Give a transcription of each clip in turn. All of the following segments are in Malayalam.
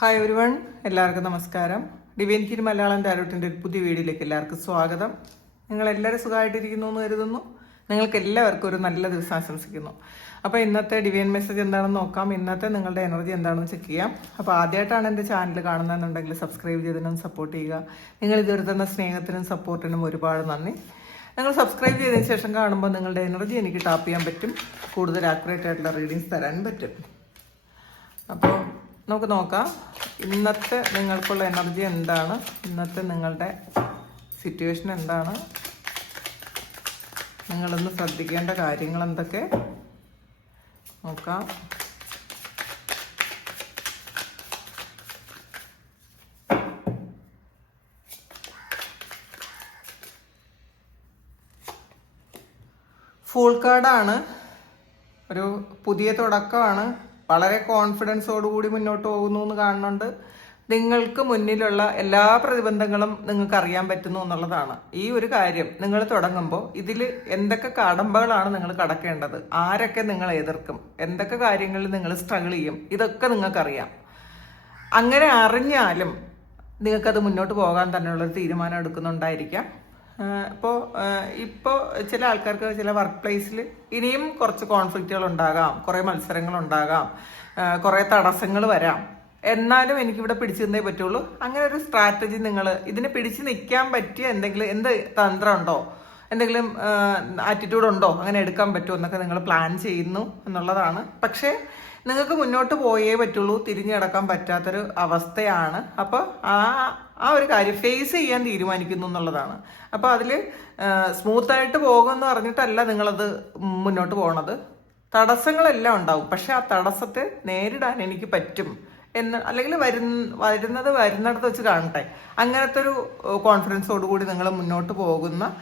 ഹായ് എവരിവൺ, എല്ലാവർക്കും നമസ്കാരം. ഡിവൈൻ ഹിൽ മലയാളം ടാരോട്ടിൻ്റെ ഒരു പുതിയ വീഡിയോയിലേക്ക് എല്ലാവർക്കും സ്വാഗതം. നിങ്ങളെല്ലാവരും സുഖമായിട്ടിരിക്കുന്നു എന്ന് കരുതുന്നു. നിങ്ങൾക്ക് എല്ലാവർക്കും ഒരു നല്ല ദിവസം ആശംസിക്കുന്നു. അപ്പോൾ ഇന്നത്തെ ഡിവൈൻ മെസ്സേജ് എന്താണെന്ന് നോക്കാം. ഇന്നത്തെ നിങ്ങളുടെ എനർജി എന്താണെന്ന് ചെക്ക് ചെയ്യാം. അപ്പോൾ ആദ്യമായിട്ടാണ് എൻ്റെ ചാനൽ കാണുന്നതെന്നുണ്ടെങ്കിൽ സബ്സ്ക്രൈബ് ചെയ്തതിനും സപ്പോർട്ട് ചെയ്യുക. നിങ്ങൾ ഇതുവരെ തന്ന സ്നേഹത്തിനും സപ്പോർട്ടിനും ഒരുപാട് നന്ദി. നിങ്ങൾ സബ്സ്ക്രൈബ് ചെയ്തതിന് ശേഷം കാണുമ്പോൾ നിങ്ങളുടെ എനർജി എനിക്ക് ടാപ്പ് ചെയ്യാൻ പറ്റും, കൂടുതൽ ആക്യുറേറ്റ് ആയിട്ടുള്ള റീഡിങ്സ് തരാൻ പറ്റും. അപ്പോൾ നമുക്ക് നോക്കാം ഇന്നത്തെ നിങ്ങൾക്കുള്ള എനർജി എന്താണ്, ഇന്നത്തെ നിങ്ങളുടെ സിറ്റുവേഷൻ എന്താണ്, നിങ്ങളിന്ന് ശ്രദ്ധിക്കേണ്ട കാര്യങ്ങൾ എന്തൊക്കെ നോക്കാം. ഫുൾ കാർഡാണ്, ഒരു പുതിയ തുടക്കമാണ്. വളരെ കോൺഫിഡൻസോടുകൂടി മുന്നോട്ട് പോകുന്നു എന്ന് കാണുന്നുണ്ട്. നിങ്ങൾക്ക് മുന്നിലുള്ള എല്ലാ പ്രതിബന്ധങ്ങളും നിങ്ങൾക്ക് അറിയാൻ പറ്റുന്നു എന്നുള്ളതാണ്. ഈ ഒരു കാര്യം നിങ്ങൾ തുടങ്ങുമ്പോൾ ഇതിൽ എന്തൊക്കെ കടമ്പകളാണ് നിങ്ങൾ കടക്കേണ്ടത്, ആരൊക്കെ നിങ്ങൾ എതിർക്കും, എന്തൊക്കെ കാര്യങ്ങളിൽ നിങ്ങൾ സ്ട്രഗിൾ ചെയ്യും, ഇതൊക്കെ നിങ്ങൾക്കറിയാം. അങ്ങനെ അറിഞ്ഞാലും നിങ്ങൾക്കത് മുന്നോട്ട് പോകാൻ തന്നെയുള്ളൊരു തീരുമാനം എടുക്കുന്നുണ്ടായിരിക്കാം. ഇപ്പോൾ ചില ആൾക്കാർക്ക് ചില വർക്ക് പ്ലേസിൽ ഇനിയും കുറച്ച് കോൺഫ്ലിക്റ്റുകൾ ഉണ്ടാകാം, കുറേ മത്സരങ്ങൾ ഉണ്ടാകാം, കുറേ തടസ്സങ്ങൾ വരാം. എന്നാലും എനിക്കിവിടെ പിടിച്ചു നിന്നേ പറ്റുള്ളൂ. അങ്ങനെ ഒരു സ്ട്രാറ്റജി നിങ്ങൾ ഇതിന് പിടിച്ചു നിൽക്കാൻ പറ്റിയ എന്ത് തന്ത്രം ഉണ്ടോ, എന്തെങ്കിലും ആറ്റിറ്റ്യൂഡ് ഉണ്ടോ, അങ്ങനെ എടുക്കാൻ പറ്റുമോ എന്നൊക്കെ നിങ്ങൾ പ്ലാൻ ചെയ്യുന്നു എന്നുള്ളതാണ്. പക്ഷേ നിങ്ങൾക്ക് മുന്നോട്ട് പോയേ പറ്റുള്ളൂ, തിരിഞ്ഞു കിടക്കാൻ പറ്റാത്തൊരു അവസ്ഥയാണ്. അപ്പോൾ ആ ഒരു കാര്യം ഫേസ് ചെയ്യാൻ തീരുമാനിക്കുന്നു എന്നുള്ളതാണ്. അപ്പോൾ അതിൽ സ്മൂത്തായിട്ട് പോകുമെന്ന് പറഞ്ഞിട്ടല്ല നിങ്ങളത് മുന്നോട്ട് പോകണത്. തടസ്സങ്ങളെല്ലാം ഉണ്ടാവും, പക്ഷെ ആ തടസ്സത്തെ നേരിടാൻ എനിക്ക് പറ്റും എന്ന്, അല്ലെങ്കിൽ വരുന്നിടത്ത് വെച്ച് കാണട്ടെ, അങ്ങനത്തെ ഒരു കോൺഫിഡൻസോടുകൂടി നിങ്ങൾ മുന്നോട്ട് പോകുന്ന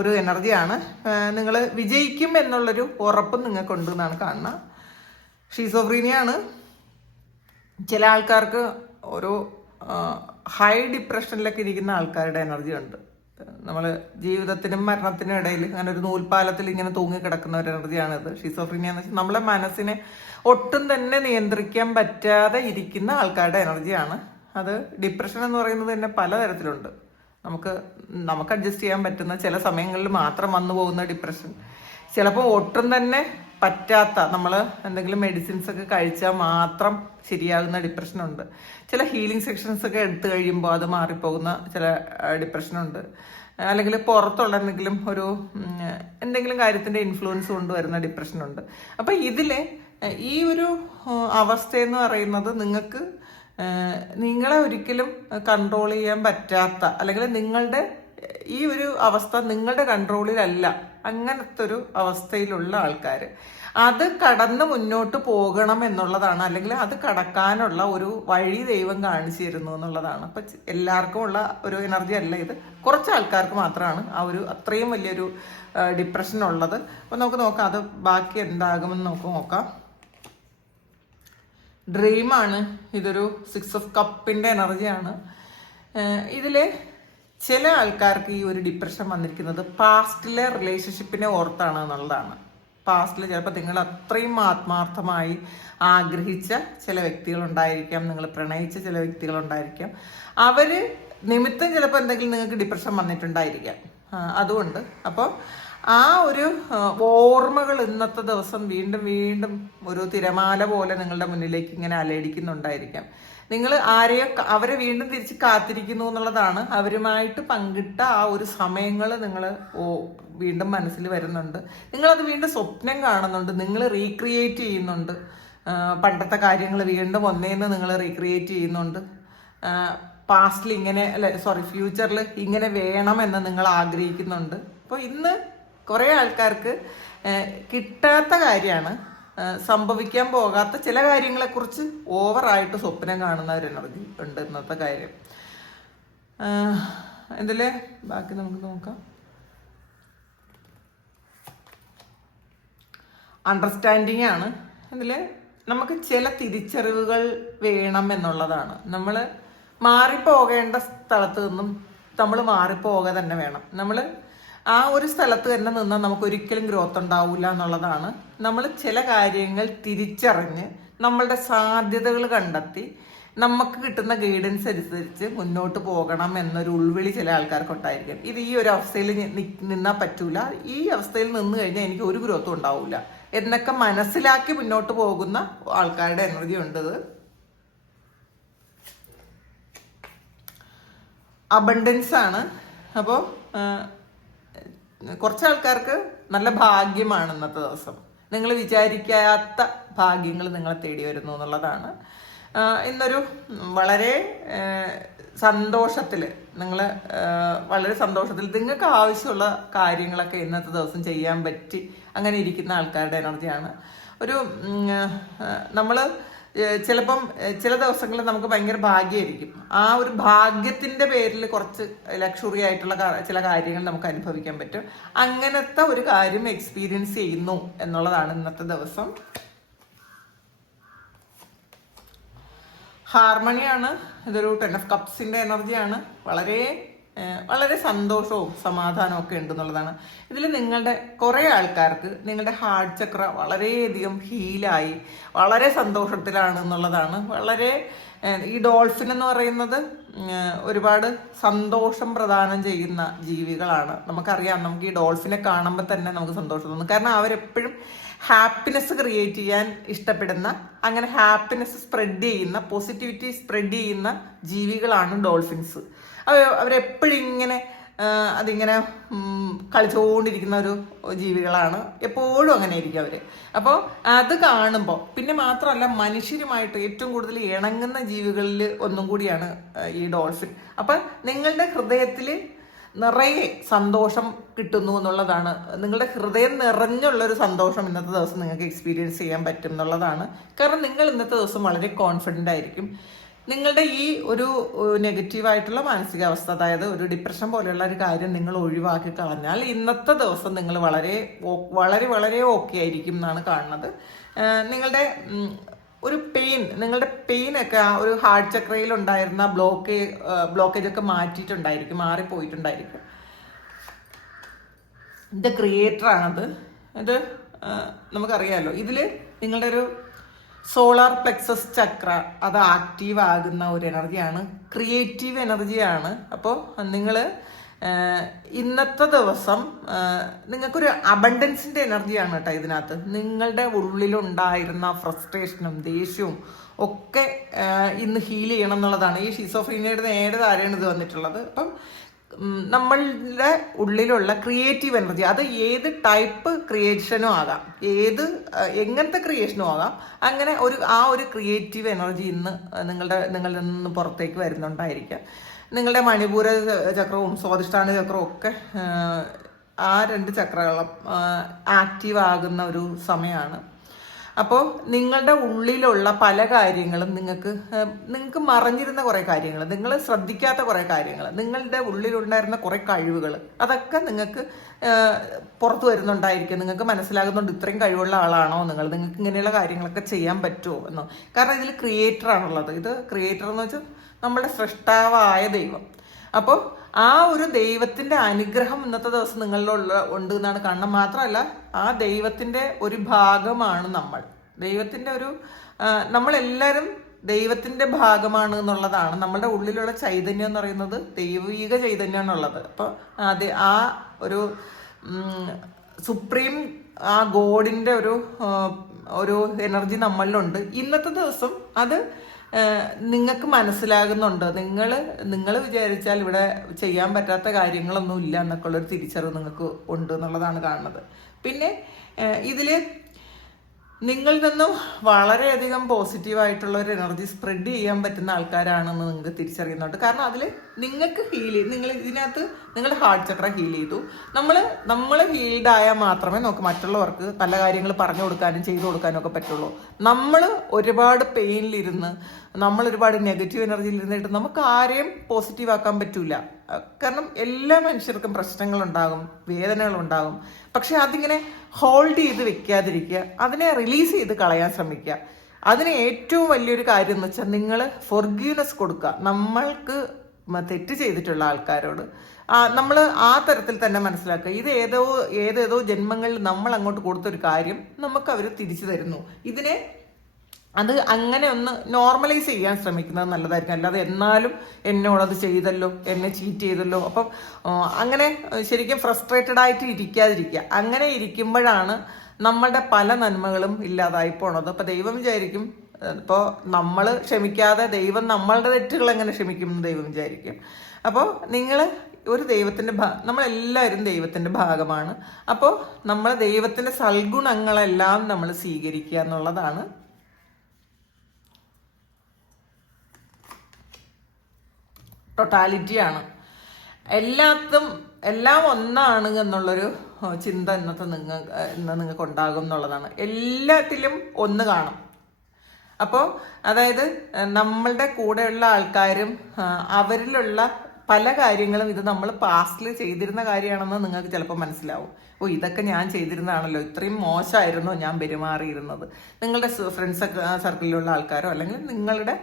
ഒരു എനർജിയാണ്. നിങ്ങൾ വിജയിക്കും എന്നുള്ളൊരു ഉറപ്പും നിങ്ങൾക്കുണ്ട് എന്നാണ് കാണുന്നത്. ഷീസോഫ്രീനിയാണ്. ചില ആൾക്കാർക്ക് ഒരു ഹൈ ഡിപ്രഷനിലൊക്കെ ഇരിക്കുന്ന ആൾക്കാരുടെ എനർജി ഉണ്ട്. നമ്മൾ ജീവിതത്തിനും മരണത്തിനും ഇടയിൽ അങ്ങനെ ഒരു നൂൽപ്പാലത്തിൽ ഇങ്ങനെ തൂങ്ങിക്കിടക്കുന്ന ഒരു എനർജിയാണിത്. ഷീസോഫ്രീനിയ എന്ന് വെച്ചാൽ നമ്മളെ മനസ്സിനെ ഒട്ടും തന്നെ നിയന്ത്രിക്കാൻ പറ്റാതെ ഇരിക്കുന്ന ആൾക്കാരുടെ എനർജിയാണ്. അത് ഡിപ്രഷൻ എന്ന് പറയുന്നത് തന്നെ പലതരത്തിലുണ്ട്. നമുക്ക് അഡ്ജസ്റ്റ് ചെയ്യാൻ പറ്റുന്ന ചില സമയങ്ങളിൽ മാത്രം വന്നു പോകുന്ന ഡിപ്രഷൻ, ചിലപ്പോൾ ഒട്ടും തന്നെ പറ്റാത്ത, നമ്മൾ എന്തെങ്കിലും മെഡിസിൻസ് ഒക്കെ കഴിച്ചാൽ മാത്രം ശരിയാകുന്ന ഡിപ്രഷനുണ്ട്. ചില ഹീലിംഗ് സെക്ഷൻസ് ഒക്കെ എടുത്തു കഴിയുമ്പോൾ അത് മാറിപ്പോകുന്ന ചില ഡിപ്രഷനുണ്ട്. അല്ലെങ്കിൽ പുറത്തുള്ള എന്തെങ്കിലും കാര്യത്തിൻ്റെ ഇൻഫ്ലുവൻസ് കൊണ്ടുവരുന്ന ഡിപ്രഷനുണ്ട്. അപ്പം ഇതിൽ ഈ ഒരു അവസ്ഥയെന്ന് പറയുന്നത് നിങ്ങളെ ഒരിക്കലും കൺട്രോൾ ചെയ്യാൻ പറ്റാത്ത, അല്ലെങ്കിൽ നിങ്ങളുടെ ഈ ഒരു അവസ്ഥ നിങ്ങളുടെ കൺട്രോളിലല്ല, അങ്ങനത്തെ ഒരു അവസ്ഥയിലുള്ള ആൾക്കാർ അത് കടന്ന് മുന്നോട്ട് പോകണം എന്നുള്ളതാണ്, അല്ലെങ്കിൽ അത് കടക്കാനുള്ള ഒരു വഴി ദൈവം കാണിച്ചു തരുന്നു എന്നുള്ളതാണ്. അപ്പം എല്ലാവർക്കും ഉള്ള ഒരു എനർജി അല്ല ഇത്, കുറച്ച് ആൾക്കാർക്ക് മാത്രമാണ് ആ ഒരു അത്രയും വലിയൊരു ഡിപ്രഷൻ ഉള്ളത്. അപ്പം നമുക്ക് നോക്കാം അത് ബാക്കി എന്താകുമെന്ന് നോക്കാം. ഡ്രീമാണ്, ഇതൊരു 6 ഓഫ് കപ്പിൻ്റെ എനർജിയാണ്. ഇതിൽ ചില ആൾക്കാർക്ക് ഈ ഒരു ഡിപ്രഷൻ വന്നിരിക്കുന്നത് പാസ്റ്റിലെ റിലേഷൻഷിപ്പിനെ ഓർത്താണ് എന്നുള്ളതാണ്. പാസ്റ്റിൽ ചിലപ്പോൾ നിങ്ങൾ അത്രയും ആത്മാർത്ഥമായി ആഗ്രഹിച്ച ചില വ്യക്തികളുണ്ടായിരിക്കാം, നിങ്ങൾ പ്രണയിച്ച ചില വ്യക്തികളുണ്ടായിരിക്കാം, അവർ നിമിത്തം ചിലപ്പോൾ എന്തെങ്കിലും നിങ്ങൾക്ക് ഡിപ്രഷൻ വന്നിട്ടുണ്ടായിരിക്കാം. അതുകൊണ്ട് അപ്പോൾ ആ ഒരു ഓർമ്മകൾ ഇന്നത്തെ ദിവസം വീണ്ടും വീണ്ടും ഒരു തിരമാല പോലെ നിങ്ങളുടെ മുന്നിലേക്ക് ഇങ്ങനെ അലയടിക്കുന്നുണ്ടായിരിക്കാം. നിങ്ങൾ അവരെ വീണ്ടും തിരിച്ച് കാത്തിരിക്കുന്നു എന്നുള്ളതാണ്. അവരുമായിട്ട് പങ്കിട്ട ആ ഒരു സമയങ്ങൾ നിങ്ങൾ വീണ്ടും മനസ്സിൽ വരുന്നുണ്ട്. നിങ്ങളത് വീണ്ടും സ്വപ്നം കാണുന്നുണ്ട്, നിങ്ങൾ റീക്രിയേറ്റ് ചെയ്യുന്നുണ്ട്. പണ്ടത്തെ കാര്യങ്ങൾ വീണ്ടും ഒന്നേന്ന് നിങ്ങൾ റീക്രിയേറ്റ് ചെയ്യുന്നുണ്ട്. പാസ്റ്റിൽ ഫ്യൂച്ചറിൽ ഇങ്ങനെ വേണമെന്ന് നിങ്ങൾ ആഗ്രഹിക്കുന്നുണ്ട്. അപ്പോൾ ഇന്ന് കുറേ ആൾക്കാർക്ക് കിട്ടാത്ത കാര്യമാണ്, സംഭവിക്കാൻ പോകാത്ത ചില കാര്യങ്ങളെക്കുറിച്ച് ഓവറായിട്ട് സ്വപ്നം കാണുന്ന ഒരു എനർജി ഉണ്ട് ഇന്നത്തെ കാര്യം. ഇതിലെ ബാക്കി നമുക്ക് നോക്കാം. അണ്ടർസ്റ്റാൻഡിങ് ആണ്. ഇതിൽ നമുക്ക് ചില തിരിച്ചറിവുകൾ വേണം എന്നുള്ളതാണ്. നമ്മൾ മാറിപ്പോകേണ്ട സ്ഥലത്ത് നിന്നും നമ്മൾ മാറിപ്പോകുക തന്നെ വേണം. നമ്മൾ ആ ഒരു സ്ഥലത്ത് തന്നെ നിന്നാൽ നമുക്ക് ഒരിക്കലും ഗ്രോത്ത് ഉണ്ടാവില്ല എന്നുള്ളതാണ്. നമ്മൾ ചില കാര്യങ്ങൾ തിരിച്ചറിഞ്ഞ് നമ്മളുടെ സാധ്യതകൾ കണ്ടെത്തി നമുക്ക് കിട്ടുന്ന ഗൈഡൻസ് അനുസരിച്ച് മുന്നോട്ട് പോകണം എന്നൊരു ഉൾവിളി ചില ആൾക്കാർക്കുണ്ടായിരിക്കും. ഇത് ഈ ഒരു അവസ്ഥയിൽ നിന്നാൽ പറ്റൂല, ഈ അവസ്ഥയിൽ നിന്ന് കഴിഞ്ഞാൽ എനിക്ക് ഒരു ഗ്രോത്തും ഉണ്ടാവില്ല എന്നൊക്കെ മനസ്സിലാക്കി മുന്നോട്ട് പോകുന്ന ആൾക്കാരുടെ എനർജി ഉണ്ട്. അബണ്ടൻസ് ആണ്. അപ്പോൾ കുറച്ച് ആൾക്കാർക്ക് നല്ല ഭാഗ്യമാണ് ഇന്നത്തെ ദിവസം. നിങ്ങൾ വിചാരിക്കാത്ത ഭാഗ്യങ്ങൾ നിങ്ങളെ തേടി വരുന്നു എന്നുള്ളതാണ്. ഇന്നൊരു വളരെ സന്തോഷത്തിൽ വളരെ സന്തോഷത്തിൽ നിങ്ങൾക്ക് ആവശ്യമുള്ള കാര്യങ്ങളൊക്കെ ഇന്നത്തെ ദിവസം ചെയ്യാൻ പറ്റി അങ്ങനെ ഇരിക്കുന്ന ആൾക്കാരുടെ എനർജിയാണ്. ഒരു നമ്മൾ ചിലപ്പം ചില ദിവസങ്ങളിൽ നമുക്ക് ഭയങ്കര ഭാഗ്യമായിരിക്കും. ആ ഒരു ഭാഗ്യത്തിന്റെ പേരിൽ കുറച്ച് ലക്ഷറി ആയിട്ടുള്ള ചില കാര്യങ്ങൾ നമുക്ക് അനുഭവിക്കാൻ പറ്റും. അങ്ങനത്തെ ഒരു കാര്യം എക്സ്പീരിയൻസ് ചെയ്യുന്നു എന്നുള്ളതാണ് ഇന്നത്തെ ദിവസം. ഹാർമണിയാണ്. ഇതൊരു 10 ഓഫ് കപ്സിന്റെ എനർജിയാണ്. വളരെ സന്തോഷവും സമാധാനവും ഒക്കെ ഉണ്ടെന്നുള്ളതാണ്. ഇതിൽ നിങ്ങളുടെ കുറേ ആൾക്കാർക്ക് നിങ്ങളുടെ ഹാർട്ട് ചക്ര വളരെയധികം ഹീലായി വളരെ സന്തോഷത്തിലാണ് എന്നുള്ളതാണ്. ഈ ഡോൾഫിൻ എന്ന് പറയുന്നത് ഒരുപാട് സന്തോഷം പ്രദാനം ചെയ്യുന്ന ജീവികളാണ്. നമുക്കറിയാം, നമുക്ക് ഈ ഡോൾഫിനെ കാണുമ്പോൾ തന്നെ നമുക്ക് സന്തോഷം തോന്നും. കാരണം അവരെപ്പോഴും ഹാപ്പിനെസ് ക്രിയേറ്റ് ചെയ്യാൻ ഇഷ്ടപ്പെടുന്ന, അങ്ങനെ ഹാപ്പിനെസ് സ്പ്രെഡ് ചെയ്യുന്ന, പോസിറ്റിവിറ്റി സ്പ്രെഡ് ചെയ്യുന്ന ജീവികളാണ് ഡോൾഫിൻസ്. അവരെപ്പോഴും ഇങ്ങനെ അതിങ്ങനെ കളിച്ചുകൊണ്ടിരിക്കുന്ന ഒരു ജീവികളാണ്. എപ്പോഴും അങ്ങനെ ആയിരിക്കും അവർ. അപ്പോൾ അത് കാണുമ്പോൾ പിന്നെ മാത്രമല്ല, മനുഷ്യരുമായിട്ട് ഏറ്റവും കൂടുതൽ ഇണങ്ങുന്ന ജീവികളിൽ ഒന്നും കൂടിയാണ് ഈ ഡോൾഫിൻ. അപ്പം നിങ്ങളുടെ ഹൃദയത്തിൽ നിറയെ സന്തോഷം കിട്ടുന്നു എന്നുള്ളതാണ്. നിങ്ങളുടെ ഹൃദയം നിറഞ്ഞുള്ളൊരു സന്തോഷം ഇന്നത്തെ ദിവസം നിങ്ങൾക്ക് എക്സ്പീരിയൻസ് ചെയ്യാൻ പറ്റും എന്നുള്ളതാണ്. കാരണം നിങ്ങൾ ഇന്നത്തെ ദിവസം വളരെ കോൺഫിഡൻ്റ് ആയിരിക്കും. നിങ്ങളുടെ ഈ ഒരു നെഗറ്റീവായിട്ടുള്ള മാനസികാവസ്ഥ, അതായത് ഒരു ഡിപ്രഷൻ പോലെയുള്ള ഒരു കാര്യം നിങ്ങൾ ഒഴിവാക്കി കളഞ്ഞാൽ ഇന്നത്തെ ദിവസം നിങ്ങൾ വളരെ വളരെ വളരെ ഓക്കെ ആയിരിക്കും എന്നാണ് കാണുന്നത്. നിങ്ങളുടെ നിങ്ങളുടെ പെയിനൊക്കെ ആ ഒരു ഹാർട്ട് ചക്രയിൽ ഉണ്ടായിരുന്ന ബ്ലോക്കേജ് ഒക്കെ മാറിപ്പോയിട്ടുണ്ടായിരിക്കും. ഇത് ക്രിയേറ്ററാണത്. ഇത് നമുക്കറിയാമല്ലോ. ഇതിൽ നിങ്ങളുടെ ഒരു സോളാർ പ്ലെക്സസ് ചക്ര അത് ആക്റ്റീവ് ആകുന്ന ഒരു എനർജിയാണ്, ക്രിയേറ്റീവ് എനർജിയാണ്. അപ്പോൾ നിങ്ങൾ ഇന്നത്തെ ദിവസം നിങ്ങൾക്കൊരു അബണ്ടൻസിന്റെ എനർജിയാണ് കേട്ടോ ഇതിനകത്ത്. നിങ്ങളുടെ ഉള്ളിലുണ്ടായിരുന്ന ഫ്രസ്ട്രേഷനും ദേഷ്യവും ഒക്കെ ഇന്ന് ഹീൽ ചെയ്യണം എന്നുള്ളതാണ്. ഈ ഷിസോഫ്രീനിയയുടെ നേരെ താഴെയാണ് ഇത് വന്നിട്ടുള്ളത്. അപ്പം നമ്മളുടെ ഉള്ളിലുള്ള ക്രിയേറ്റീവ് എനർജി, അത് ഏത് ടൈപ്പ് ക്രിയേഷനും ആകാം, എങ്ങനത്തെ ക്രിയേഷനും ആകാം, അങ്ങനെ ആ ഒരു ക്രിയേറ്റീവ് എനർജി ഇന്ന് നിങ്ങളിൽ നിന്ന് പുറത്തേക്ക് വരുന്നുണ്ടായിരിക്കാം. നിങ്ങളുടെ മണിപൂര ചക്രവും സ്വാധിഷ്ഠാന ചക്രവും ഒക്കെ ആ 2 ചക്രകളും ആക്റ്റീവ് ആകുന്ന ഒരു സമയമാണ്. അപ്പോൾ നിങ്ങളുടെ ഉള്ളിലുള്ള പല കാര്യങ്ങളും നിങ്ങൾക്ക് മറഞ്ഞിരുന്ന കുറേ കാര്യങ്ങൾ, നിങ്ങൾ ശ്രദ്ധിക്കാത്ത കുറേ കാര്യങ്ങൾ, നിങ്ങളുടെ ഉള്ളിലുണ്ടായിരുന്ന കുറേ കഴിവുകൾ, അതൊക്കെ നിങ്ങൾക്ക് പുറത്തു വരുന്നുണ്ടായിരിക്കും. നിങ്ങൾക്ക് മനസ്സിലാകുന്നുണ്ട് ഇത്രയും കഴിവുള്ള ആളാണോ നിങ്ങൾക്ക് ഇങ്ങനെയുള്ള കാര്യങ്ങളൊക്കെ ചെയ്യാൻ പറ്റുമോ എന്നോ. കാരണം ഇതിൽ ക്രിയേറ്ററാണുള്ളത്. ഇത് ക്രിയേറ്റർ എന്ന് വെച്ചാൽ നമ്മുടെ സൃഷ്ടാവായ ദൈവം. അപ്പോൾ ആ ഒരു ദൈവത്തിന്റെ അനുഗ്രഹം ഇന്നത്തെ ദിവസം നിങ്ങളിലുള്ള ഉണ്ട് എന്നാണ് കാണുന്നത്. മാത്രമല്ല, ആ ദൈവത്തിന്റെ ഒരു ഭാഗമാണ് നമ്മളെല്ലാവരും ദൈവത്തിന്റെ ഭാഗമാണ് എന്നുള്ളതാണ്. നമ്മളുടെ ഉള്ളിലുള്ള ചൈതന്യം എന്ന് പറയുന്നത് ദൈവിക ചൈതന്യമാണുള്ളത്. അപ്പോൾ ആ ഒരു സുപ്രീം ആ ഗോഡിന്റെ ഒരു എനർജി നമ്മളിലുണ്ട്. ഇന്നത്തെ ദിവസം അത് നിങ്ങൾക്ക് മനസ്സിലാകുന്നുണ്ട്. നിങ്ങൾ വിചാരിച്ചാൽ ഇവിടെ ചെയ്യാൻ പറ്റാത്ത കാര്യങ്ങളൊന്നും ഇല്ല എന്നൊക്കെ ഉള്ളൊരു തിരിച്ചറിവ് നിങ്ങൾക്ക് ഉണ്ട് എന്നുള്ളതാണ് കാണുന്നത്. പിന്നെ ഇതില് നിങ്ങളിൽ നിന്നും വളരെയധികം പോസിറ്റീവായിട്ടുള്ള ഒരു എനർജി സ്പ്രെഡ് ചെയ്യാൻ പറ്റുന്ന ആൾക്കാരാണെന്ന് നിങ്ങൾക്ക് തിരിച്ചറിയുന്നുണ്ട്. കാരണം അതിൽ നിങ്ങൾക്ക് നിങ്ങൾ ഇതിനകത്ത് നിങ്ങളുടെ ഹാർട്ട് ചക്ര ഹീൽ ചെയ്തു. നമ്മൾ ഹീൽഡ് ആയാൽ മാത്രമേ നമുക്ക് മറ്റുള്ളവർക്ക് നല്ല കാര്യങ്ങൾ പറഞ്ഞു കൊടുക്കാനും ചെയ്തു കൊടുക്കാനും ഒക്കെ പറ്റുള്ളൂ. നമ്മൾ ഒരുപാട് പെയിനിലിരുന്ന്, നമ്മൾ ഒരുപാട് നെഗറ്റീവ് എനർജിയിൽ ഇരുന്നിട്ട് നമുക്ക് ആരെയും പോസിറ്റീവ് ആക്കാൻ പറ്റൂല. കാരണം എല്ലാ മനുഷ്യർക്കും പ്രശ്നങ്ങളുണ്ടാകും, വേദനകളുണ്ടാകും. പക്ഷെ അതിങ്ങനെ ഹോൾഡ് ചെയ്ത് വെക്കാതിരിക്കുക, അതിനെ റിലീസ് ചെയ്ത് കളയാൻ ശ്രമിക്കുക. അതിന് ഏറ്റവും വലിയൊരു കാര്യം എന്ന് വെച്ചാൽ നിങ്ങൾ ഫോർഗീവ്നെസ് കൊടുക്കുക. നമ്മൾക്ക് തെറ്റ് ചെയ്തിട്ടുള്ള ആൾക്കാരോട് നമ്മൾ ആ തരത്തിൽ തന്നെ മനസ്സിലാക്കുക. ഇത് ഏതേതോ ജന്മങ്ങളിൽ നമ്മൾ അങ്ങോട്ട് കൊടുത്തൊരു കാര്യം നമുക്ക് അവർ തിരിച്ചു തരുന്നു. ഇതിനെ അത് അങ്ങനെ ഒന്ന് നോർമലൈസ് ചെയ്യാൻ ശ്രമിക്കുന്നത് നല്ലതായിരിക്കും. അല്ലാതെ എന്നാലും എന്നോടത് ചെയ്തല്ലോ, എന്നെ ചീറ്റ് ചെയ്തല്ലോ, അപ്പം അങ്ങനെ ശരിക്കും ഫ്രസ്ട്രേറ്റഡ് ആയിട്ട് ഇരിക്കാതിരിക്കുക. അങ്ങനെ ഇരിക്കുമ്പോഴാണ് നമ്മളുടെ പല നന്മകളും ഇല്ലാതായി പോണത്. അപ്പം ദൈവം വിചാരിക്കും, ഇപ്പോൾ നമ്മൾ ക്ഷമിക്കാതെ ദൈവം നമ്മളുടെ തെറ്റുകൾ എങ്ങനെ ക്ഷമിക്കും ദൈവം വിചാരിക്കും. അപ്പോൾ നിങ്ങൾ ഒരു ദൈവത്തിൻ്റെ നമ്മളെല്ലാവരും ദൈവത്തിൻ്റെ ഭാഗമാണ്. അപ്പോൾ നമ്മൾ ദൈവത്തിൻ്റെ സൽഗുണങ്ങളെല്ലാം നമ്മൾ സ്വീകരിക്കുക എന്നുള്ളതാണ് ടോട്ടാലിറ്റിയാണ്. എല്ലാം ഒന്നാണ് എന്നുള്ളൊരു ചിന്ത ഇന്ന് നിങ്ങൾക്ക് ഉണ്ടാകും എന്നുള്ളതാണ്. എല്ലാത്തിലും ഒന്ന് കാണും. അപ്പോൾ അതായത് നമ്മളുടെ കൂടെയുള്ള ആൾക്കാരും അവരിലുള്ള പല കാര്യങ്ങളും ഇത് നമ്മൾ പാസ്റ്റിൽ ചെയ്തിരുന്ന കാര്യമാണെന്ന് നിങ്ങൾക്ക് ചിലപ്പോൾ മനസ്സിലാവും. ഇതൊക്കെ ഞാൻ ചെയ്തിരുന്നതാണല്ലോ, ഇത്രയും മോശമായിരുന്നോ ഞാൻ പെരുമാറിയിരുന്നത്. നിങ്ങളുടെ ഫ്രണ്ട്സ് സർക്കിളിലുള്ള ആൾക്കാരോ അല്ലെങ്കിൽ നിങ്ങളുടെ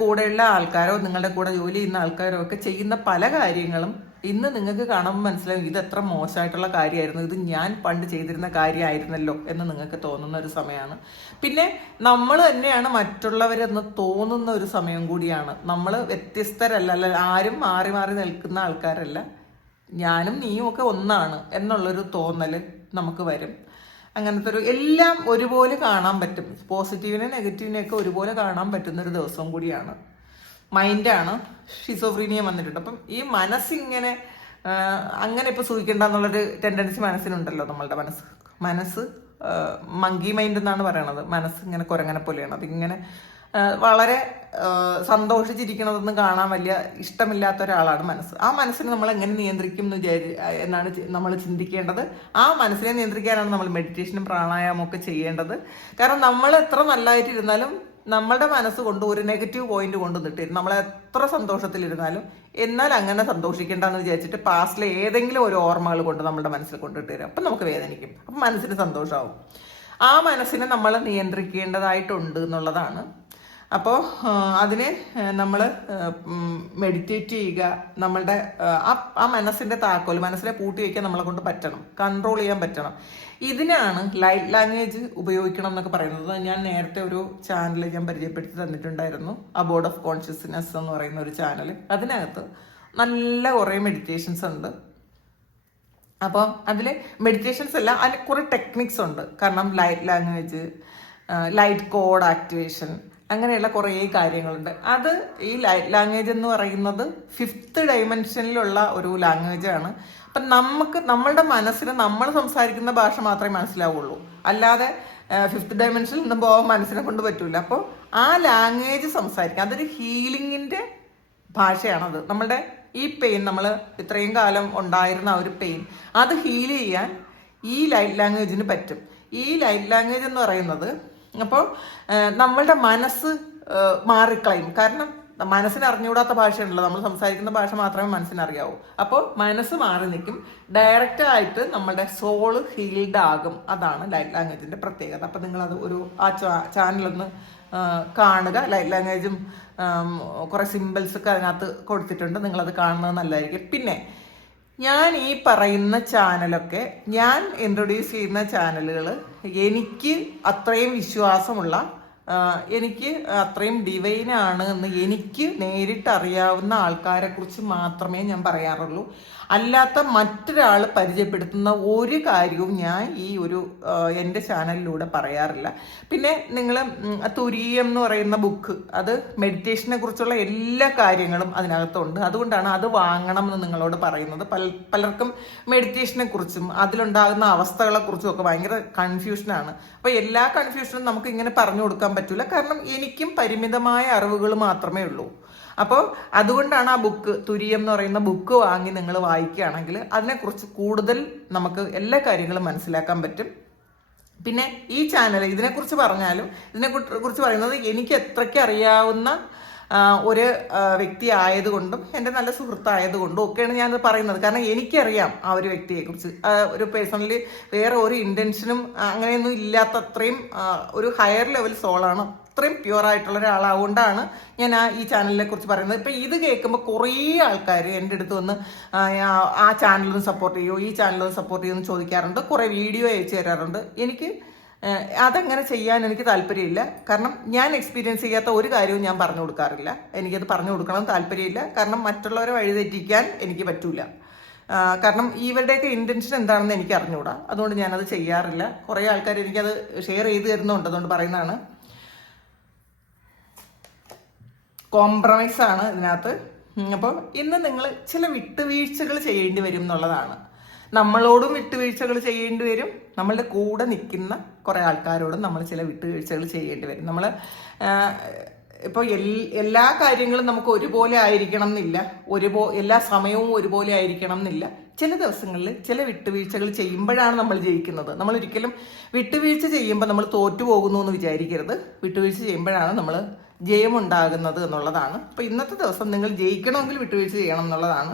കൂടെയുള്ള ആൾക്കാരോ നിങ്ങളുടെ കൂടെ ജോലി ചെയ്യുന്ന ആൾക്കാരോ ഒക്കെ ചെയ്യുന്ന പല കാര്യങ്ങളും ഇന്ന് നിങ്ങൾക്ക് കാണുമ്പോൾ മനസ്സിലാവും ഇത് എത്ര മോശമായിട്ടുള്ള കാര്യമായിരുന്നു, ഇത് ഞാൻ പണ്ട് ചെയ്തിരുന്ന കാര്യമായിരുന്നല്ലോ എന്ന് നിങ്ങൾക്ക് തോന്നുന്ന ഒരു സമയമാണ്. പിന്നെ നമ്മൾ തന്നെയാണ് മറ്റുള്ളവരെന്ന് തോന്നുന്ന ഒരു സമയം കൂടിയാണ്. നമ്മൾ വ്യത്യസ്തരല്ല, അല്ല ആരും മാറി മാറി നിൽക്കുന്ന ആൾക്കാരല്ല, ഞാനും നീയും ഒക്കെ ഒന്നാണ് എന്നുള്ളൊരു തോന്നൽ നമുക്ക് വരും. അങ്ങനത്തെ ഒരു എല്ലാം ഒരുപോലെ കാണാൻ പറ്റും, പോസിറ്റീവിനെ നെഗറ്റീവിനെ ഒക്കെ ഒരുപോലെ കാണാൻ പറ്റുന്ന ഒരു ദിവസവും കൂടിയാണ്. മൈൻഡാണ് ഷിസോഫ്രീനിയ വന്നിട്ടുണ്ട്. അപ്പം ഈ മനസ്സിങ്ങനെ അങ്ങനെ ഇപ്പോൾ സൂചിക്കേണ്ട എന്നുള്ളൊരു ടെൻഡൻസി മനസ്സിനുണ്ടല്ലോ. നമ്മളുടെ മനസ്സ് മങ്കി മൈൻഡ് എന്നാണ് പറയണത്. മനസ്സ് ഇങ്ങനെ കുരങ്ങനെ പോലെയാണ്. അതിങ്ങനെ വളരെ സന്തോഷിച്ചിരിക്കണതൊന്നും കാണാൻ വലിയ ഇഷ്ടമില്ലാത്ത ഒരാളാണ് മനസ്സ്. ആ മനസ്സിനെ നമ്മൾ എങ്ങനെ നിയന്ത്രിക്കും എന്നാണ് നമ്മൾ ചിന്തിക്കേണ്ടത്. ആ മനസ്സിനെ നിയന്ത്രിക്കാനാണ് നമ്മൾ മെഡിറ്റേഷനും പ്രാണായാമവും ഒക്കെ ചെയ്യേണ്ടത്. കാരണം നമ്മൾ എത്ര നല്ലതായിട്ടിരുന്നാലും നമ്മളുടെ മനസ്സ് കൊണ്ട് ഒരു നെഗറ്റീവ് പോയിന്റ് കൊണ്ടുവന്നിട്ട് നമ്മൾ എത്ര സന്തോഷത്തിലിരുന്നാലും എന്നാൽ അങ്ങനെ സന്തോഷിക്കേണ്ടെന്ന് വിചാരിച്ചിട്ട് പാസ്റ്റിലെ ഏതെങ്കിലും ഒരു ഓർമ്മകൾ കൊണ്ട് നമ്മുടെ മനസ്സിൽ കൊണ്ടിട്ട് വരും. അപ്പം നമുക്ക് വേദനിക്കും, അപ്പം മനസ്സിന് സന്തോഷമാവും. ആ മനസ്സിനെ നമ്മൾ നിയന്ത്രിക്കേണ്ടതായിട്ടുണ്ട് എന്നുള്ളതാണ്. അപ്പോൾ അതിനെ നമ്മൾ മെഡിറ്റേറ്റ് ചെയ്യുക. നമ്മളുടെ ആ മനസ്സിൻ്റെ താക്കോൽ മനസ്സിനെ പൂട്ടി വയ്ക്കാൻ നമ്മളെ കൊണ്ട് പറ്റണം, കൺട്രോൾ ചെയ്യാൻ പറ്റണം. ഇതിനാണ് ലൈറ്റ് ലാംഗ്വേജ് ഉപയോഗിക്കണം എന്നൊക്കെ പറയുന്നത്. ഞാൻ നേരത്തെ ഒരു ചാനൽ ഞാൻ പരിചയപ്പെടുത്തി തന്നിട്ടുണ്ടായിരുന്നു, അബോർഡ് ഓഫ് കോൺഷ്യസ്നെസ് എന്ന് പറയുന്ന ഒരു ചാനൽ. അതിനകത്ത് നല്ല കുറേ മെഡിറ്റേഷൻസ് ഉണ്ട്. അപ്പോൾ അതിൽ മെഡിറ്റേഷൻസ് അല്ല, അതിൽ കുറേ ടെക്നിക്സ് ഉണ്ട്. കാരണം light language, light code activation, അങ്ങനെയുള്ള കുറേ കാര്യങ്ങളുണ്ട്. അത് ഈ ലൈറ്റ് ലാംഗ്വേജ് എന്ന് പറയുന്നത് 5th ഡയമെൻഷനിലുള്ള ഒരു ലാംഗ്വേജാണ്. അപ്പം നമ്മളുടെ മനസ്സിന് നമ്മൾ സംസാരിക്കുന്ന ഭാഷ മാത്രമേ മനസ്സിലാവുള്ളൂ, അല്ലാതെ 5th ഡയമെൻഷനിൽ നിന്നും പോകാൻ മനസ്സിനെ കൊണ്ട് പറ്റൂല. അപ്പോൾ ആ ലാംഗ്വേജ് സംസാരിക്കുക, അതൊരു ഹീലിങ്ങിൻ്റെ ഭാഷയാണത്. നമ്മളുടെ ഈ പെയിൻ, നമ്മൾ ഇത്രയും കാലം ഉണ്ടായിരുന്ന ആ ഒരു പെയിൻ, അത് ഹീൽ ചെയ്യാൻ ഈ ലൈറ്റ് ലാംഗ്വേജിന് പറ്റും. ഈ ലൈറ്റ് ലാംഗ്വേജ് എന്ന് പറയുന്നത് അപ്പോൾ നമ്മളുടെ മനസ്സ് മാറിക്കളയും. കാരണം മനസ്സിന് അറിഞ്ഞുകൂടാത്ത ഭാഷയുണ്ടല്ലോ, നമ്മൾ സംസാരിക്കുന്ന ഭാഷ മാത്രമേ മനസ്സിനറിയാവൂ. അപ്പോൾ മനസ്സ് മാറി നിൽക്കും, ഡയറക്റ്റ് ആയിട്ട് നമ്മളുടെ സോള് ഹീൽഡ് ആകും. അതാണ് ലൈറ്റ് ലാംഗ്വേജിൻ്റെ പ്രത്യേകത. അപ്പം നിങ്ങളത് ആ ചാനലൊന്ന് കാണുക. ലൈറ്റ് ലാംഗ്വേജും കുറേ സിമ്പിൾസൊക്കെ അതിനകത്ത് കൊടുത്തിട്ടുണ്ട്, നിങ്ങളത് കാണുന്നത് നല്ലതായിരിക്കും. പിന്നെ ഞാൻ ഈ പറയുന്ന ചാനലൊക്കെ, ഞാൻ ഇൻട്രൊഡ്യൂസ് ചെയ്യുന്ന ചാനലുകൾ എനിക്ക് അത്രയും വിശ്വാസമുള്ള, എനിക്ക് അത്രയും ഡിവൈനാണ് എന്ന് എനിക്ക് നേരിട്ട് അറിയാവുന്ന ആൾക്കാരെ കുറിച്ച് മാത്രമേ ഞാൻ പറയാറുള്ളൂ. അല്ലാത്ത മറ്റൊരാൾ പരിചയപ്പെടുത്തുന്ന ഒരു കാര്യവും ഞാൻ ഈ ഒരു എൻ്റെ ചാനലിലൂടെ പറയാറില്ല. പിന്നെ നിങ്ങൾ തുരീയം എന്ന് പറയുന്ന ബുക്ക്, അത് മെഡിറ്റേഷനെ കുറിച്ചുള്ള എല്ലാ കാര്യങ്ങളും അതിനകത്തുണ്ട്. അതുകൊണ്ടാണ് അത് വാങ്ങണം എന്ന് നിങ്ങളോട് പറയുന്നത്. പലർക്കും മെഡിറ്റേഷനെ കുറിച്ചും അതിലുണ്ടാകുന്ന അവസ്ഥകളെ കുറിച്ചും ഒക്കെ ഭയങ്കര കൺഫ്യൂഷനാണ്. അപ്പോൾ എല്ലാ കൺഫ്യൂഷനും നമുക്ക് ഇങ്ങനെ പറഞ്ഞു കൊടുക്കാൻ പറ്റില്ല. കാരണം എനിക്കും പരിമിതമായ അറിവുകൾ മാത്രമേ ഉള്ളൂ. അപ്പോൾ അതുകൊണ്ടാണ് ആ ബുക്ക്, തുരീയം എന്ന് പറയുന്ന ബുക്ക് വാങ്ങി നിങ്ങൾ വായിക്കുകയാണെങ്കിൽ അതിനെക്കുറിച്ച് കൂടുതൽ നമുക്ക് എല്ലാ കാര്യങ്ങളും മനസ്സിലാക്കാൻ പറ്റും. പിന്നെ ഈ ചാനൽ ഇതിനെക്കുറിച്ച് പറഞ്ഞാലും, ഇതിനെക്കുറിച്ച് പറയുന്നത് എനിക്ക് എത്രയ്ക്ക് അറിയാവുന്ന ഒരു വ്യക്തി ആയതുകൊണ്ടും എൻ്റെ നല്ല സുഹൃത്തായതുകൊണ്ടും ഒക്കെയാണ് ഞാനത് പറയുന്നത്. കാരണം എനിക്കറിയാം ആ ഒരു വ്യക്തിയെക്കുറിച്ച്. ഒരു പേഴ്സണലി വേറെ ഒരു ഇൻറ്റൻഷനും അങ്ങനെയൊന്നും ഇല്ലാത്തത്രയും ഒരു ഹയർ ലെവൽ സോളാണ്, അത്രയും പ്യുവർ ആയിട്ടുള്ള ഒരാളാകൊണ്ടാണ് ഞാൻ ഈ ചാനലിനെ കുറിച്ച് പറയുന്നത്. ഇപ്പം ഇത് കേൾക്കുമ്പോൾ കുറേ ആൾക്കാർ എൻ്റെ അടുത്ത് വന്ന് ആ ചാനലൊന്ന് സപ്പോർട്ട് ചെയ്യുമോ, ഈ ചാനലൊന്ന് സപ്പോർട്ട് ചെയ്യുമെന്ന് ചോദിക്കാറുണ്ട്. കുറേ വീഡിയോ അയച്ചു തരാറുണ്ട്. എനിക്ക് അതങ്ങനെ ചെയ്യാൻ എനിക്ക് താല്പര്യമില്ല. കാരണം ഞാൻ എക്സ്പീരിയൻസ് ചെയ്യാത്ത ഒരു കാര്യവും ഞാൻ പറഞ്ഞു കൊടുക്കാറില്ല. എനിക്കത് പറഞ്ഞു കൊടുക്കണം താല്പര്യമില്ല. കാരണം മറ്റുള്ളവരെ വഴിതെറ്റിക്കാൻ എനിക്ക് പറ്റൂല. കാരണം ഇവരുടെയൊക്കെ ഇൻറ്റൻഷൻ എന്താണെന്ന് എനിക്ക് അറിഞ്ഞുകൂടാ. അതുകൊണ്ട് ഞാനത് ചെയ്യാറില്ല. കുറേ ആൾക്കാർ എനിക്കത് ഷെയർ ചെയ്ത് തരുന്നുണ്ട്, അതുകൊണ്ട് പറയുന്നതാണ്. കോംപ്രമൈസ് ആണ് ഇതിനകത്ത്. അപ്പോൾ ഇന്ന് നിങ്ങൾ ചില വിട്ടുവീഴ്ചകൾ ചെയ്യേണ്ടി വരും എന്നുള്ളതാണ്. നമ്മളോടും വിട്ടുവീഴ്ചകൾ ചെയ്യേണ്ടി വരും. നമ്മളുടെ കൂടെ നിൽക്കുന്ന കുറേ ആൾക്കാരോടും നമ്മൾ ചില വിട്ടുവീഴ്ചകൾ ചെയ്യേണ്ടി വരും. നമ്മൾ ഇപ്പോൾ എല്ലാ കാര്യങ്ങളും നമുക്ക് ഒരുപോലെ ആയിരിക്കണം എന്നില്ല, എല്ലാ സമയവും ഒരുപോലെ ആയിരിക്കണം എന്നില്ല. ചില ദിവസങ്ങളിൽ ചില വിട്ടുവീഴ്ചകൾ ചെയ്യുമ്പോഴാണ് നമ്മൾ ജയിക്കുന്നത്. നമ്മൾ ഒരിക്കലും വിട്ടുവീഴ്ച ചെയ്യുമ്പോൾ നമ്മൾ തോറ്റു പോകുന്നു എന്ന് വിചാരിക്കരുത്. വിട്ടുവീഴ്ച ചെയ്യുമ്പോഴാണ് നമ്മൾ ജയമുണ്ടാകുന്നത് എന്നുള്ളതാണ്. അപ്പോൾ ഇന്നത്തെ ദിവസം നിങ്ങൾ ജയിക്കണമെങ്കിൽ വിട്ടുവീഴ്ച ചെയ്യണം എന്നുള്ളതാണ്.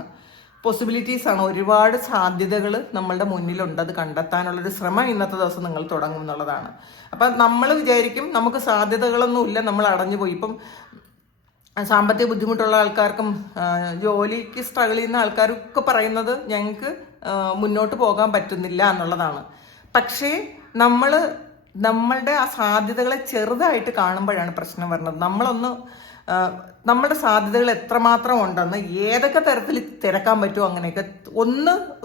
പോസിബിലിറ്റീസ് ആണ്, ഒരുപാട് സാധ്യതകൾ നമ്മളുടെ മുന്നിലുണ്ട്. അത് കണ്ടെത്താനുള്ളൊരു ശ്രമം ഇന്നത്തെ ദിവസം നിങ്ങൾ തുടങ്ങും എന്നുള്ളതാണ്. അപ്പം നമ്മൾ വിചാരിക്കും നമുക്ക് സാധ്യതകളൊന്നുമില്ല, നമ്മൾ അടഞ്ഞുപോയി. ഇപ്പം സാമ്പത്തിക ബുദ്ധിമുട്ടുള്ള ആൾക്കാർക്കും ജോലിക്ക് സ്ട്രഗിൾ ചെയ്യുന്ന ആൾക്കാരൊക്കെ പറയുന്നത് ഞങ്ങൾക്ക് മുന്നോട്ട് പോകാൻ പറ്റുന്നില്ല എന്നുള്ളതാണ്. പക്ഷേ നമ്മളുടെ ആ സാധ്യതകളെ ചെറുതായിട്ട് കാണുമ്പോഴാണ് പ്രശ്നം വരുന്നത്. നമ്മുടെ സാധ്യതകൾ എത്രമാത്രം ഉണ്ടെന്ന് ഏതൊക്കെ തരത്തിൽ തിരക്കാൻ പറ്റുമോ അങ്ങനെയൊക്കെ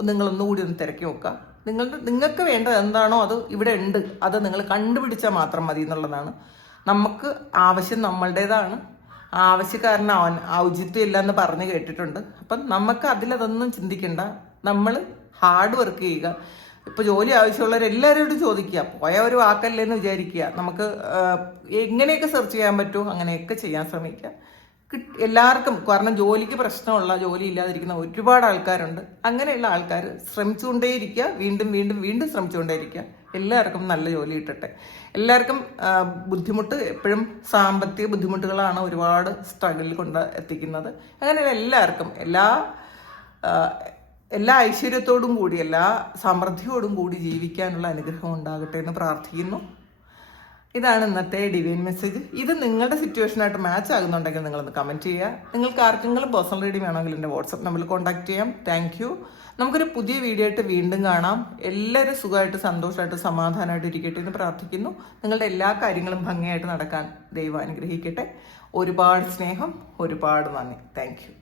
നിങ്ങളൊന്നുകൂടി ഒന്ന് തിരക്കി നോക്കുക. നിങ്ങൾക്ക് വേണ്ടത് എന്താണോ അത് ഇവിടെ ഉണ്ട്, അത് നിങ്ങൾ കണ്ടുപിടിച്ചാൽ മാത്രം മതി എന്നുള്ളതാണ്. നമുക്ക് ആവശ്യം നമ്മളുടേതാണ്. ആവശ്യക്കാരന് ഔചിത്യം ഇല്ല എന്ന് പറഞ്ഞ് കേട്ടിട്ടുണ്ട്. അപ്പം നമുക്ക് അതിലതൊന്നും ചിന്തിക്കണ്ട. നമ്മൾ ഹാർഡ് വർക്ക് ചെയ്യുക. ഇപ്പോൾ ജോലി ആവശ്യമുള്ളവരെല്ലാവരോടും ചോദിക്കുക, പോയ ഒരു വാക്കല്ലേന്ന് വിചാരിക്കുക. നമുക്ക് എങ്ങനെയൊക്കെ സെർച്ച് ചെയ്യാൻ പറ്റുമോ അങ്ങനെയൊക്കെ ചെയ്യാൻ ശ്രമിക്കുക. എല്ലാവർക്കും, കാരണം ജോലിക്ക് പ്രശ്നമുള്ള, ജോലി ഇല്ലാതിരിക്കുന്ന ഒരുപാട് ആൾക്കാരുണ്ട്. അങ്ങനെയുള്ള ആൾക്കാർ ശ്രമിച്ചുകൊണ്ടേയിരിക്കുക, വീണ്ടും വീണ്ടും വീണ്ടും ശ്രമിച്ചുകൊണ്ടേയിരിക്കുക. എല്ലാവർക്കും നല്ല ജോലി കിട്ടട്ടെ. എല്ലാവർക്കും ബുദ്ധിമുട്ട് എപ്പോഴും സാമ്പത്തിക ബുദ്ധിമുട്ടുകളാണ് ഒരുപാട് സ്ട്രഗിളിൽ കൊണ്ട് എത്തിക്കുന്നത്. അങ്ങനെയുള്ള എല്ലാവർക്കും എല്ലാ ഐശ്വര്യത്തോടും കൂടി, എല്ലാ സമൃദ്ധിയോടും കൂടി ജീവിക്കാനുള്ള അനുഗ്രഹം ഉണ്ടാകട്ടെ എന്ന് പ്രാർത്ഥിക്കുന്നു. ഇതാണ് ഇന്നത്തെ ഡിവൈൻ മെസ്സേജ്. ഇത് നിങ്ങളുടെ സിറ്റുവേഷനായിട്ട് മാച്ച് ആകുന്നുണ്ടെങ്കിൽ നിങ്ങളൊന്ന് കമൻറ്റ് ചെയ്യുക. നിങ്ങൾക്ക് ആർക്കെങ്കിലും പേഴ്സണൽ റീഡിംഗ് വേണമെങ്കിൽ എൻ്റെ വാട്സപ്പ് നമ്പറിൽ കോൺടാക്ട് ചെയ്യാം. Thank you. നമുക്കൊരു പുതിയ വീഡിയോ ആയിട്ട് വീണ്ടും കാണാം. എല്ലാവരും സുഖമായിട്ട് സന്തോഷമായിട്ട് സമാധാനമായിട്ട് ഇരിക്കട്ടെ എന്ന് പ്രാർത്ഥിക്കുന്നു. നിങ്ങളുടെ എല്ലാ കാര്യങ്ങളും ഭംഗിയായിട്ട് നടക്കാൻ ദൈവം അനുഗ്രഹിക്കട്ടെ. ഒരുപാട് സ്നേഹം, ഒരുപാട് നന്ദി. Thank you.